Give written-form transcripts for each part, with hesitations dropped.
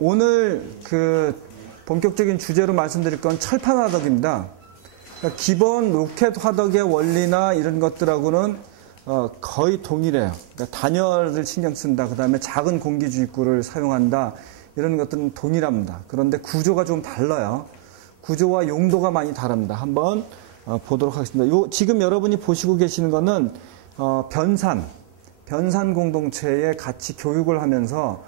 오늘 본격적인 주제로 말씀드릴 건 철판 화덕입니다. 그러니까 기본 로켓 화덕의 원리나 이런 것들하고는 거의 동일해요. 그러니까 단열을 신경 쓴다. 그 다음에 작은 공기 주입구를 사용한다. 이런 것들은 동일합니다. 그런데 구조가 좀 달라요. 구조와 용도가 많이 다릅니다. 한번 보도록 하겠습니다. 지금 여러분이 보시고 계시는 거는 변산 공동체에 같이 교육을 하면서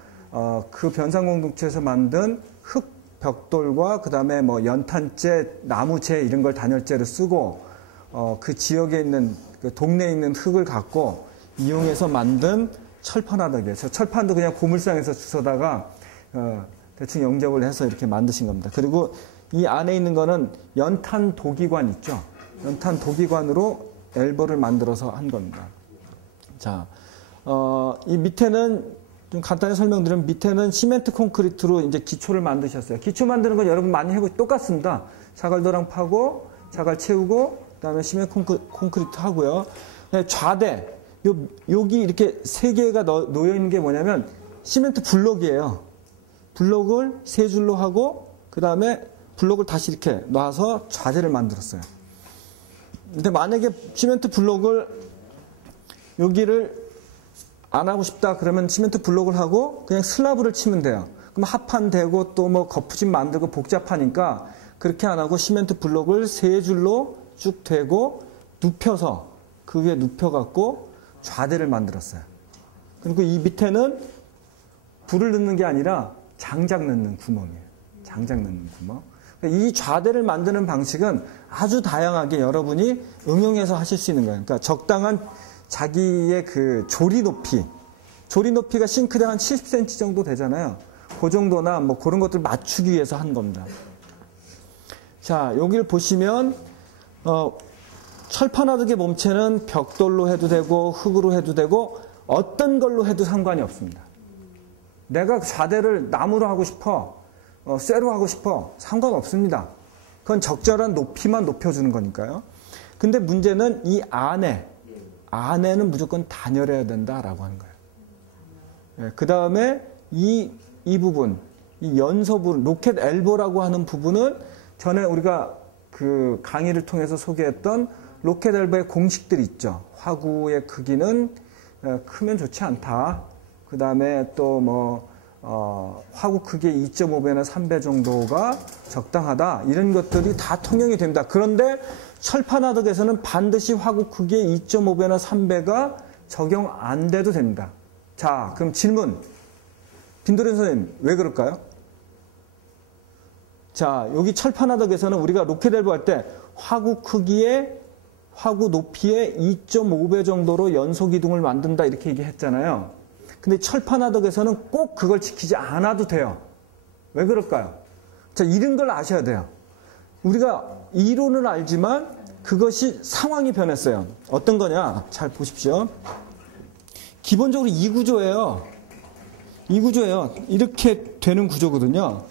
그 변산 공동체에서 만든 흙 벽돌과 그 다음에 뭐 연탄재, 나무재 이런 걸 단열재로 쓰고 그 지역에 있는 그 동네에 있는 흙을 갖고 이용해서 만든 철판 화덕이에요. 저 철판도 그냥 고물상에서 주워다가 대충 영접을 해서 이렇게 만드신 겁니다. 그리고 이 안에 있는 거는 연탄 도기관 있죠. 연탄 도기관으로 엘보를 만들어서 한 겁니다. 자, 이 밑에는 좀 간단히 설명드리면 밑에는 시멘트 콘크리트로 이제 기초를 만드셨어요. 기초 만드는 건 여러분 많이 해보고 똑같습니다. 자갈도랑 파고, 자갈 채우고, 그 다음에 시멘트 콘크리트 하고요. 좌대, 여기 이렇게 세 개가 놓여 있는 게 뭐냐면 시멘트 블록이에요. 블록을 세 줄로 하고, 그 다음에 블록을 다시 이렇게 놔서 좌대를 만들었어요. 근데 만약에 시멘트 블록을 여기를 안 하고 싶다 그러면 시멘트 블록을 하고 그냥 슬라브를 치면 돼요. 그럼 합판 되고 또 뭐 거푸집 만들고 복잡하니까 그렇게 안 하고 시멘트 블록을 세 줄로 쭉 대고 눕혀서 그 위에 눕혀갖고 좌대를 만들었어요. 그리고 이 밑에는 불을 넣는 게 아니라 장작 넣는 구멍이에요. 장작 넣는 구멍. 이 좌대를 만드는 방식은 아주 다양하게 여러분이 응용해서 하실 수 있는 거예요. 그러니까 적당한 자기의 그 조리 높이가 싱크대 한 70cm 정도 되잖아요. 그 정도나 뭐 그런 것들 맞추기 위해서 한 겁니다. 자, 여기를 보시면 철판 화덕의 몸체는 벽돌로 해도 되고 흙으로 해도 되고 어떤 걸로 해도 상관이 없습니다. 내가 좌대를 나무로 하고 싶어, 쇠로 하고 싶어, 상관없습니다. 그건 적절한 높이만 높여주는 거니까요. 근데 문제는 이 안에는 무조건 단열해야 된다라고 하는 거예요. 예, 그 다음에 이 부분, 이 연소 부분, 로켓 엘보라고 하는 부분은 전에 우리가 그 강의를 통해서 소개했던 로켓 엘보의 공식들이 있죠. 화구의 크기는 크면 좋지 않다. 그 다음에 또 뭐 화구 크기의 2.5배나 3배 정도가 적당하다. 이런 것들이 다 통용이 됩니다. 그런데 철판 화덕에서는 반드시 화구 크기의 2.5배나 3배가 적용 안 돼도 됩니다. 자, 그럼 질문. 빈도련 선생님, 왜 그럴까요? 자, 여기 철판 화덕에서는 우리가 로켓 엘보 할 때 화구 높이의 2.5배 정도로 연소 기둥을 만든다 이렇게 얘기했잖아요. 근데 철판 화덕에서는 꼭 그걸 지키지 않아도 돼요. 왜 그럴까요? 자, 이런 걸 아셔야 돼요. 우리가 이론은 알지만 그것이 상황이 변했어요. 어떤 거냐? 잘 보십시오. 기본적으로 이 구조예요. 이렇게 되는 구조거든요.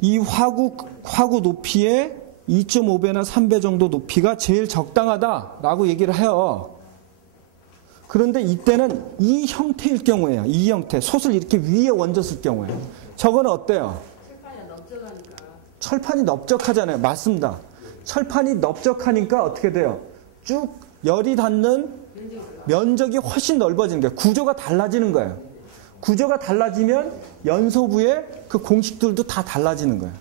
이 화구 높이의 2.5배나 3배 정도 높이가 제일 적당하다라고 얘기를 해요. 그런데 이때는 이 형태일 경우에요. 이 형태. 솥을 이렇게 위에 얹었을 경우에. 저거는 어때요? 철판이 넓적하니까. 철판이 넓적하잖아요. 맞습니다. 철판이 넓적하니까 어떻게 돼요? 쭉 열이 닿는 면적이 훨씬 넓어지는 거예요. 구조가 달라지는 거예요. 구조가 달라지면 연소부의 그 공식들도 다 달라지는 거예요.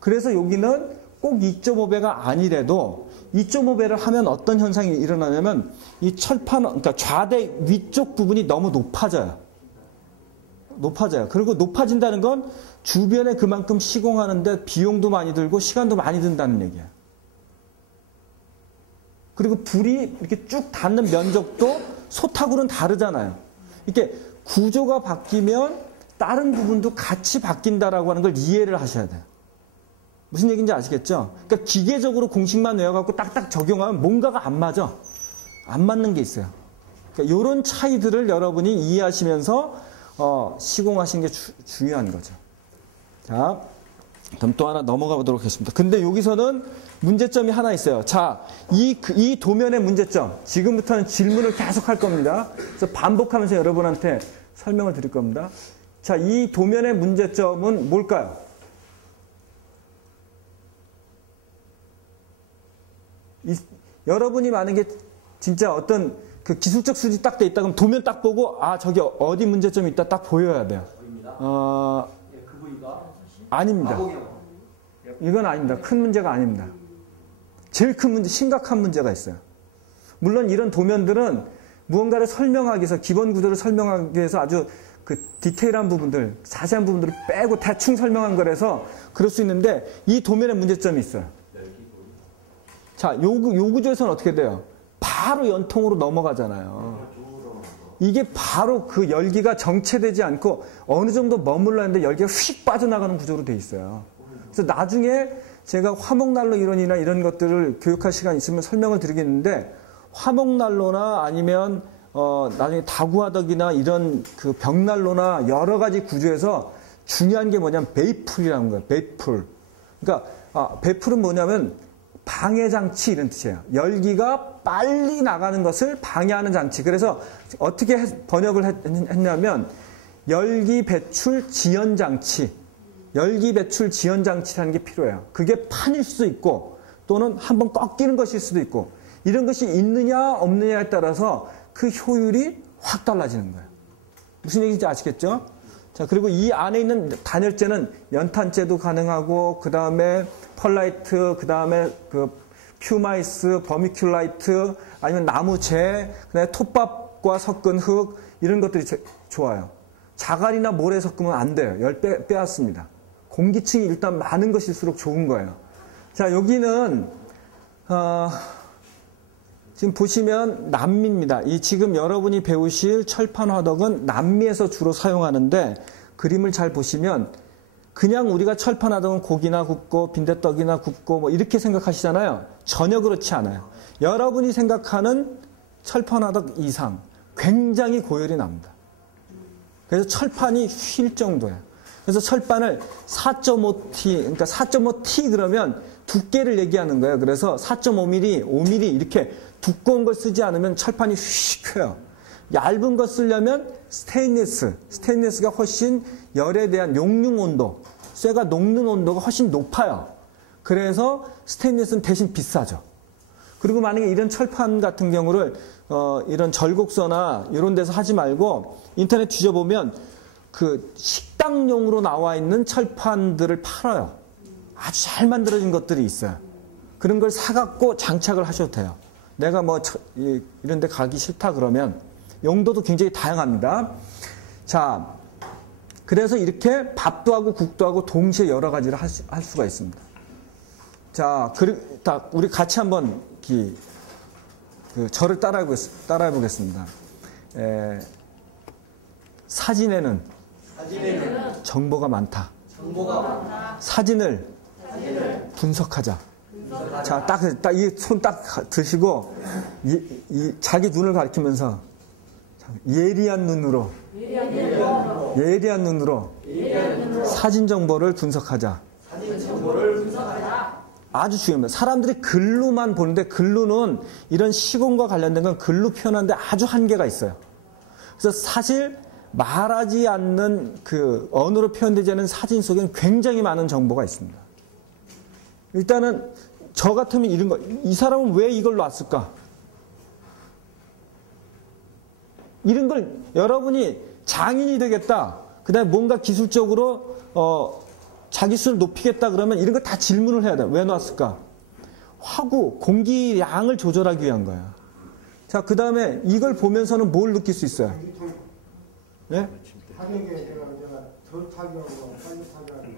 그래서 여기는 꼭 2.5배가 아니래도 2.5배를 하면 어떤 현상이 일어나냐면 이 철판, 그러니까 좌대 위쪽 부분이 너무 높아져요. 그리고 높아진다는 건 주변에 그만큼 시공하는데 비용도 많이 들고 시간도 많이 든다는 얘기예요. 그리고 불이 이렇게 쭉 닿는 면적도 솥하고는 다르잖아요. 이렇게 구조가 바뀌면 다른 부분도 같이 바뀐다라고 하는 걸 이해를 하셔야 돼요. 무슨 얘기인지 아시겠죠? 그러니까 기계적으로 공식만 외워갖고 딱딱 적용하면 뭔가가 안 맞아. 안 맞는 게 있어요. 그러니까 이런 차이들을 여러분이 이해하시면서 시공하시는 게 중요한 거죠. 자, 그럼 또 하나 넘어가 보도록 하겠습니다. 근데 여기서는 문제점이 하나 있어요. 자, 이 도면의 문제점. 지금부터는 질문을 계속 할 겁니다. 그래서 반복하면서 여러분한테 설명을 드릴 겁니다. 자, 이 도면의 문제점은 뭘까요? 여러분이 만약에 진짜 어떤 그 기술적 수준이 딱 돼 있다 그러면 도면 딱 보고 아 저기 어디 문제점이 있다 딱 보여야 돼요. 그 부위가 아닙니다. 이건 아닙니다. 큰 문제가 아닙니다. 제일 큰 문제, 심각한 문제가 있어요. 물론 이런 도면들은 무언가를 설명하기 위해서 기본 구조를 설명하기 위해서 아주 그 디테일한 부분들, 자세한 부분들을 빼고 대충 설명한 거라서 그럴 수 있는데 이 도면에 문제점이 있어요. 자, 요 구조에서는 어떻게 돼요? 바로 연통으로 넘어가잖아요. 이게 바로 그 열기가 정체되지 않고 어느 정도 머물러 있는데 열기가 휙 빠져나가는 구조로 돼 있어요. 그래서 나중에 제가 화목난로 이론이나 이런 것들을 교육할 시간 있으면 설명을 드리겠는데 화목난로나 아니면 나중에 다구화덕이나 이런 그 벽난로나 여러 가지 구조에서 중요한 게 뭐냐면 베이풀이라는 거예요. 베이풀. 그러니까 베이풀은 뭐냐면 방해장치 이런 뜻이에요. 열기가 빨리 나가는 것을 방해하는 장치. 그래서 어떻게 번역을 했냐면 열기 배출 지연 장치. 열기 배출 지연 장치라는 게 필요해요. 그게 판일 수도 있고 또는 한번 꺾이는 것일 수도 있고 이런 것이 있느냐 없느냐에 따라서 그 효율이 확 달라지는 거예요. 무슨 얘기인지 아시겠죠? 자, 그리고 이 안에 있는 단열재는 연탄재도 가능하고, 그 다음에 펄라이트, 그 다음에 그 퓨마이스, 버미큘라이트, 아니면 나무재, 그 다음에 톱밥과 섞은 흙, 이런 것들이 좋아요. 자갈이나 모래 섞으면 안 돼요. 열 빼앗습니다. 공기층이 일단 많은 것일수록 좋은 거예요. 자, 여기는, 지금 보시면 남미입니다. 이 지금 여러분이 배우실 철판 화덕은 남미에서 주로 사용하는데 그림을 잘 보시면 그냥 우리가 철판 화덕은 고기나 굽고 빈대떡이나 굽고 뭐 이렇게 생각하시잖아요. 전혀 그렇지 않아요. 여러분이 생각하는 철판 화덕 이상 굉장히 고열이 납니다. 그래서 철판이 휠 정도예요. 그래서 철판을 4.5T, 그러니까 4.5T 그러면 두께를 얘기하는 거예요. 그래서 4.5mm, 5mm 이렇게 두꺼운 걸 쓰지 않으면 철판이 휙 휘어요. 얇은 거 쓰려면 스테인리스가 훨씬 열에 대한 용융 온도, 쇠가 녹는 온도가 훨씬 높아요. 그래서 스테인리스는 대신 비싸죠. 그리고 만약에 이런 철판 같은 경우를 이런 절곡서나 이런 데서 하지 말고 인터넷 뒤져보면 그 식당용으로 나와 있는 철판들을 팔아요. 아주 잘 만들어진 것들이 있어요. 그런 걸 사갖고 장착을 하셔도 돼요. 내가 뭐 이런 데 가기 싫다 그러면 용도도 굉장히 다양합니다. 자, 그래서 이렇게 밥도 하고 국도 하고 동시에 여러 가지를 할 수가 있습니다. 자, 우리 같이 한번 저를 따라해 보겠습니다. 사진에는 정보가 많다. 사진을 분석하자. 자, 딱 이 손 딱 드시고 자기 눈을 가리키면서 예리한 눈으로 사진 정보를 분석하자. 아주 중요합니다. 사람들이 글로만 보는데 글로는 이런 시공과 관련된 건 글로 표현하는데 아주 한계가 있어요. 그래서 사실 말하지 않는 그 언어로 표현되지 않은 사진 속에는 굉장히 많은 정보가 있습니다. 일단은 저 같으면 이런 거, 이 사람은 왜 이걸 놨을까? 이런 걸 여러분이 장인이 되겠다. 그 다음에 뭔가 기술적으로 자기 수를 높이겠다 그러면 이런 거 다 질문을 해야 돼요. 왜 놨을까? 하고 공기량을 조절하기 위한 거예요. 자, 그 다음에 이걸 보면서는 뭘 느낄 수 있어요? 네?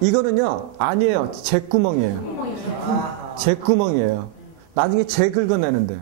이거는요, 아니에요. 제 구멍이에요. 제 구멍이에요. 나중에 재 긁어내는데요.